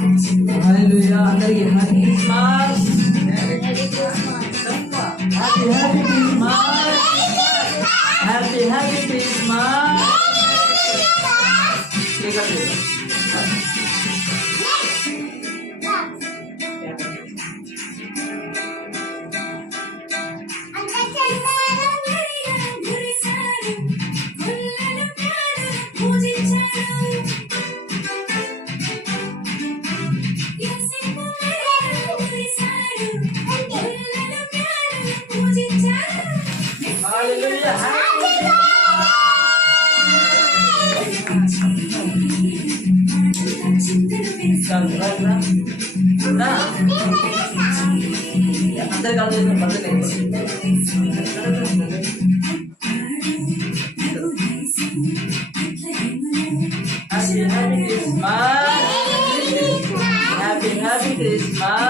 హల్లెలూయా. అందరికీ happy Christmas. Happy happy Christmas. Happy happy Christmas. Cake cut చేద్దాం. Hallelujah. అందరు కాదు పడలేదు. Happy happy Christmas. Happy Christmas.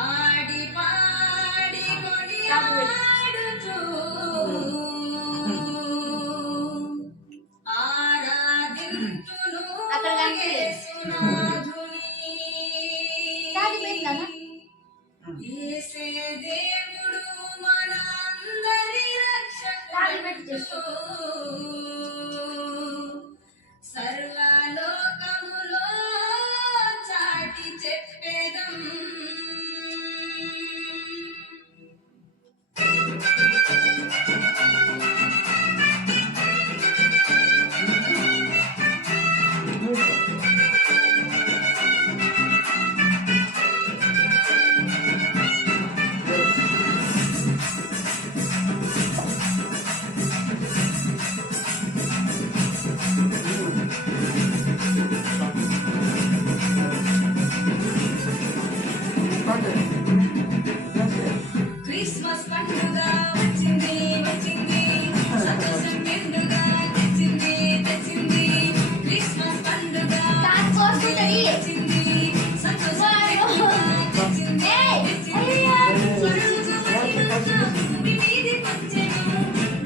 ఆడి పాడి కొనియాడుచు ఆరాధించును యేసునాథుని. యేసే దేవుడు మనందరి రక్షకుడు. సర్వలోకములో చాటి చెప్పేదం. క్రిస్మస్ పండుగ వచ్చింది వచ్చింది, సంతోషం నిండుగా తెచ్చింది తెచ్చింది. క్రిస్మస్ పండుగ వచ్చింది, సంతోషం నిండుగా తెచ్చింది తెచ్చింది. భూమి మీది వచ్చెను,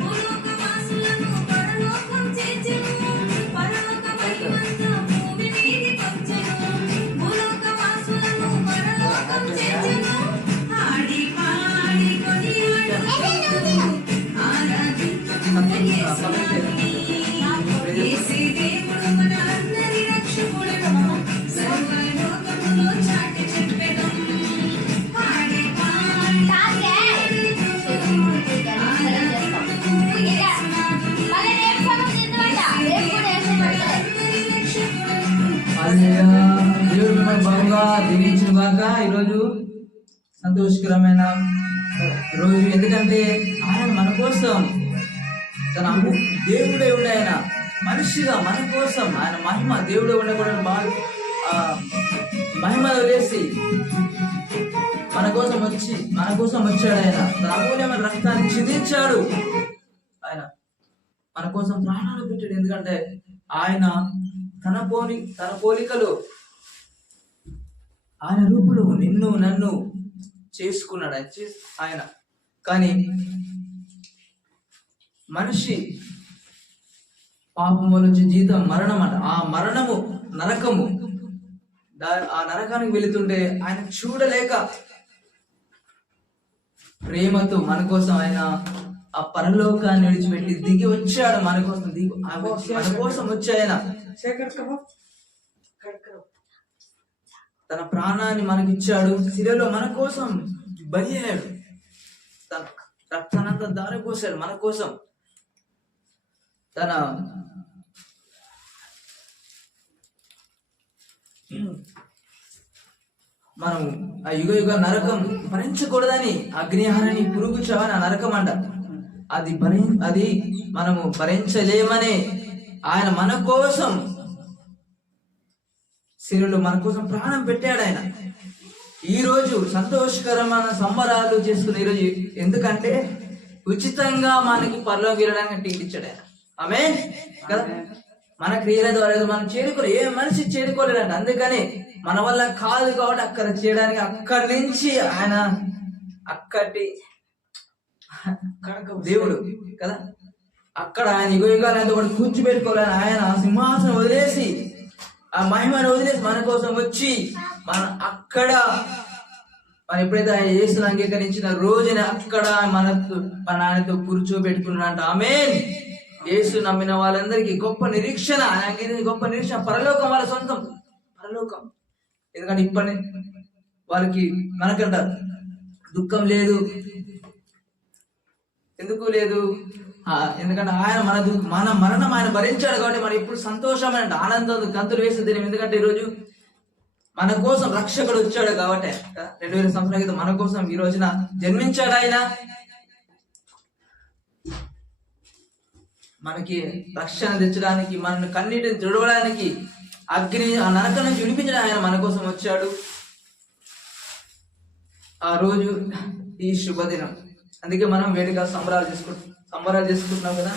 భూలోక వాసులను పరలోకం చేర్చెను. పరలోక మహిమంతా భూమి మీది వచ్చెను, భూలోక వాసులను పరలోకం చేర్చెను. ఆడి పాడి కొనియాడుచు ఆరాధించును యేసునాథుని. యేసే దేవుడు మనందరి రక్షకుడు. సర్వలోకములో చాటి చెప్పెదం. ఆడి పాడి కొనియాడుచు ఆరాధించును యేసునాథుని. హల్లెలూయా. దేవుడు మిమ్మల్ని బాగా దీవించును గాక. ఈరోజు సంతోషకరమైన రోజు. ఎందుకంటే ఆయన మన కోసం తన దేవుడే ఉండే, ఆయన మనిషిగా మన కోసం ఆయన మహిమ దేవుడే ఉండకూడదు బాగా మహిమ వదిలేసి మన కోసం వచ్చాడు. ఆయన తన అమూల్యమైన రక్తాన్ని చిందించాడు. ఆయన మన కోసం ప్రాణాలు పెట్టాడు. ఎందుకంటే ఆయన తన పోలికలు ఆయన రూపులు నిన్ను నన్ను చేసుకున్నాడు ఆయన. కానీ మనిషి పాపం వల్ల వచ్చే జీతం మరణం అంట. ఆ మరణము నరకము. ఆ నరకానికి వెళుతుంటే ఆయన చూడలేక ప్రేమతో మన కోసం ఆయన ఆ పరలోకాన్ని విడిచిపెట్టి దిగి వచ్చాడు. మన కోసం వచ్చాయన తన ప్రాణాన్ని మనకిచ్చాడు. శిలలో మన కోసం బలి అయ్యాడు. తన రక్తానంతా దారిపోసాడు మన కోసం. తన మనం ఆ యుగ నరకం భరించకూడదని అగ్నిహారాన్ని పురుగు చావని ఆ నరకం అంట. అది మనము భరించలేమనే ఆయన మన కోసం శిలువలో మన కోసం ప్రాణం పెట్టాడు ఆయన. ఈ రోజు సంతోషకరమైన సంబరాలు చేసుకున్న ఈ రోజు ఎందుకంటే ఉచితంగా మనకి పరలోకి వెళ్ళడానికి టికెట్ ఇచ్చాడు ఆయన. ఆమేన్ కదా. మన క్రియల ద్వారా మనం చేరుకోలేదు, ఏ మనిషి చేరుకోలేదంట. అందుకని మన వల్ల కాదు కాబట్టి అక్కడ చేయడానికి అక్కడి నుంచి ఆయన అక్కడి దేవుడు కదా, అక్కడ ఆయన యుగయుగాలు ఆయనతో కూడా కూర్చోబెట్టుకోవాలని ఆయన సింహాసనం వదిలేసి ఆ మహిమను వదిలేసి మన కోసం వచ్చి మన అక్కడ మనం ఎప్పుడైతే ఆయన యేసుని అంగీకరించిన రోజున అక్కడ మన ఆయనతో కూర్చోబెట్టుకున్నాడంట. ఆమేన్. యేసు నమ్మిన వాళ్ళందరికీ గొప్ప నిరీక్షణ, ఆయన గొప్ప నిరీక్షణ పరలోకం, వాళ్ళ సొంతం పరలోకం. ఎందుకంటే ఇప్పటి వాళ్ళకి మనకంటారు దుఃఖం లేదు, ఎందుకు లేదు? ఎందుకంటే ఆయన మన మరణం ఆయన భరించాడు కాబట్టి మనం ఇప్పుడు సంతోషమైన ఆనందం గంతులు వేసే దినం. ఎందుకంటే ఈరోజు మన కోసం రక్షకుడు వచ్చాడు కాబట్టి 2000 సంవత్సరాల క్రితం మన కోసం ఈ రోజున జన్మించాడు ఆయన. మనకి రక్షణ తెచ్చడానికి, మన కన్నీటిని తుడవడానికి, అగ్ని ఆ నరకం నుంచి విడిపించడానికి ఆయన మన కోసం వచ్చాడు. ఆ రోజు ఈ శుభదినం, అందుకే మనం వేడుక సంబరాలు చేసుకుంటున్నాం కదా.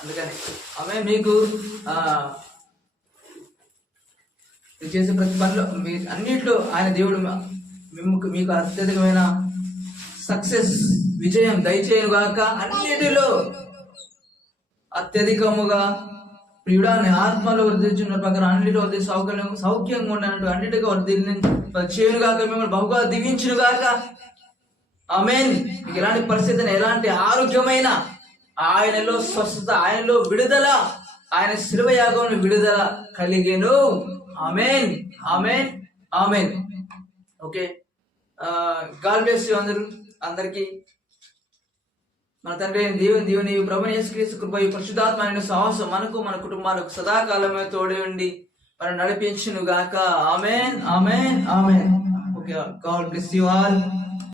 అందుకని ఆమె మీకు మీరు చేసే ప్రతి పనిలో మీ అన్నిట్లో ఆయన దేవుడు మీకు అత్యధికమైన సక్సెస్, విజయం దయచేయను గాక. అన్నిటిలో అత్యధికముగా ప్రియుడాన్ని ఆత్మలో వర్ధించిన ప్రకారం అన్నిటిలో సౌఖ్యంగా ఉండనట్టు అన్నిటిగా వర్ధిల్ని చేయను గాక, మిమ్మల్ని బహుగా దీవించును గాక. ఆమేన్. మీకు ఎలాంటి పరిస్థితిని, ఎలాంటి ఆరోగ్యమైన ఆయనలో స్వస్థత, ఆయనలో విడుదల, ఆయన శిలువ యాగంలో విడుదల కలిగెను. ఆమేన్, amen, amen. Okay, God bless you అందరికీ. మన తండ్రి దేవుని ప్రభువైన యేసుక్రీస్తు కృప, పరిశుద్ధాత్మ అనే సహవాసం మనకు మన కుటుంబాలకు సదాకాలమే తోడే ఉండి మనం నడిపించును గాక. Amen, amen, amen. Okay, God bless you all.